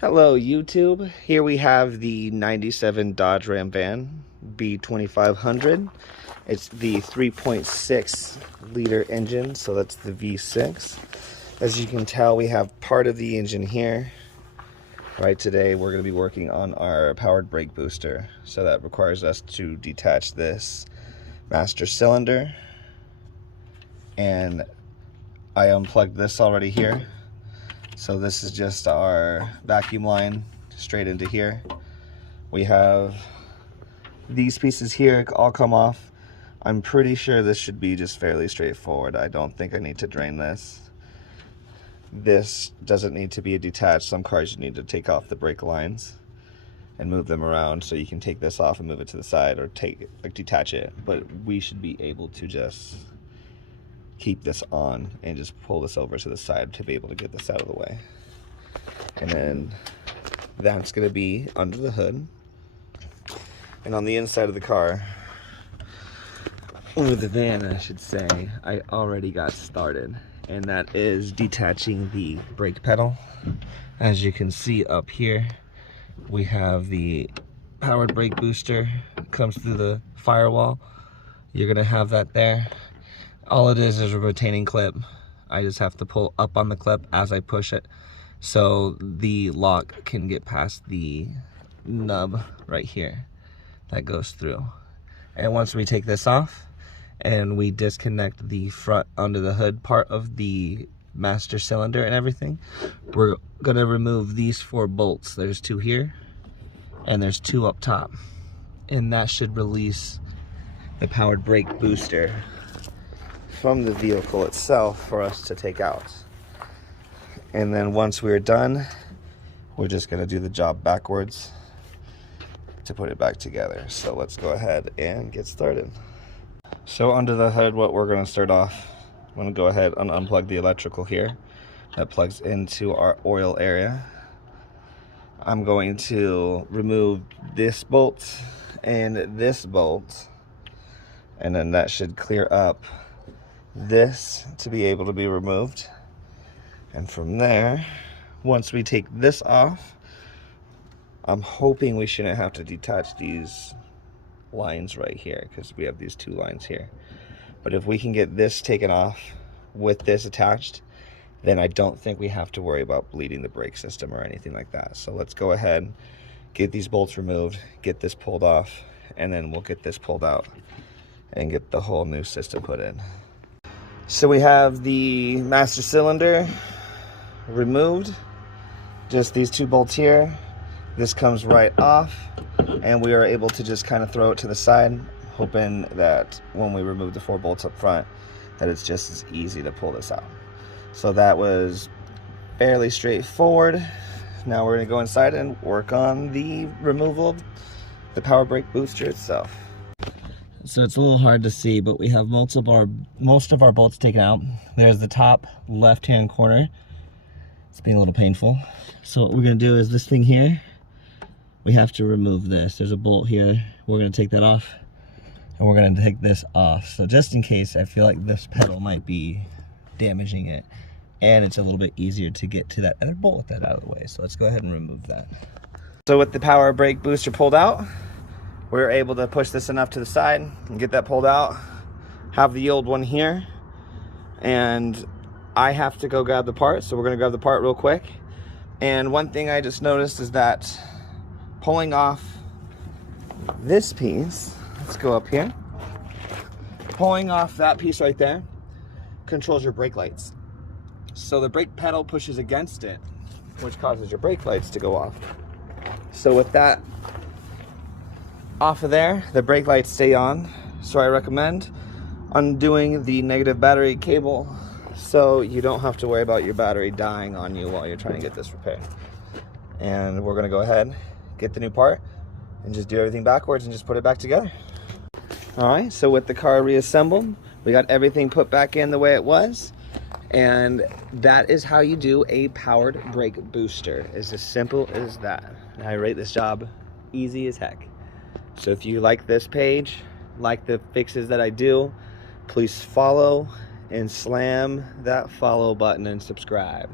Hello YouTube, here we have the 97 Dodge Ram van B2500. It's the 3.6 liter engine, so that's the V6. As you can tell, we have part of the engine here. Right, today we're going to be working on our powered brake booster, so that requires us to detach this master cylinder, and I unplugged this already here. So this is just our vacuum line straight into here. We have these pieces here all come off. I'm pretty sure this should be just fairly straightforward. I don't think I need to drain this. This doesn't need to be detached. Some cars you need to take off the brake lines and move them around, so you can take this off and move it to the side, or detach it. But we should be able to just keep this on and just pull this over to the side to be able to get this out of the way. And then that's going to be under the hood. And on the inside of the car, or the van I should say, I already got started, and that is detaching the brake pedal. As you can see up here, we have the powered brake booster. It comes through the firewall. You're going to have that there. All it is a retaining clip. I just have to pull up on the clip as I push it, so the lock can get past the nub right here that goes through. And once we take this off and we disconnect the front under the hood part of the master cylinder and everything, we're gonna remove these 4 bolts. There's 2 here and there's 2 up top, and that should release the powered brake booster from the vehicle itself for us to take out. And then once we're done, we're just going to do the job backwards to put it back together. So let's go ahead and get started. So under the hood, what we're going to start off, I'm going to go ahead and unplug the electrical here that plugs into our oil area. I'm going to remove this bolt and this bolt, and then that should clear up this to be able to be removed. And from there, once we take this off, I'm hoping we shouldn't have to detach these lines right here, because we have these 2 lines here. But if we can get this taken off with this attached, then I don't think we have to worry about bleeding the brake system or anything like that. So let's go ahead, get these bolts removed, get this pulled off, and then we'll get this pulled out and get the whole new system put in. So we have the master cylinder removed, just these 2 bolts here. This comes right off, and we are able to just kind of throw it to the side, hoping that when we remove the 4 bolts up front, that it's just as easy to pull this out. So that was fairly straightforward. Now we're going to go inside and work on the removal of the power brake booster itself. So it's a little hard to see, but we have most of our bolts taken out. There's the top left-hand corner. It's being a little painful. So what we're gonna do is this thing here, we have to remove this. There's a bolt here. We're gonna take that off, and we're gonna take this off. So just in case, I feel like this pedal might be damaging it, and it's a little bit easier to get to that other bolt with that out of the way. So let's go ahead and remove that. So with the power brake booster pulled out, we're able to push this enough to the side and get that pulled out. Have the old one here, and I have to go grab the part, so we're gonna grab the part real quick. And one thing I just noticed is that pulling off this piece, let's go up here, pulling off that piece right there controls your brake lights. So the brake pedal pushes against it, which causes your brake lights to go off. So with that off of there, the brake lights stay on. So I recommend undoing the negative battery cable, so you don't have to worry about your battery dying on you while you're trying to get this repaired. And we're gonna go ahead, get the new part, and just do everything backwards and just put it back together. All right, so with the car reassembled, we got everything put back in the way it was. And that is how you do a powered brake booster. It's as simple as that. And I rate this job easy as heck. So if you like this page, like the fixes that I do, please follow and slam that follow button and subscribe.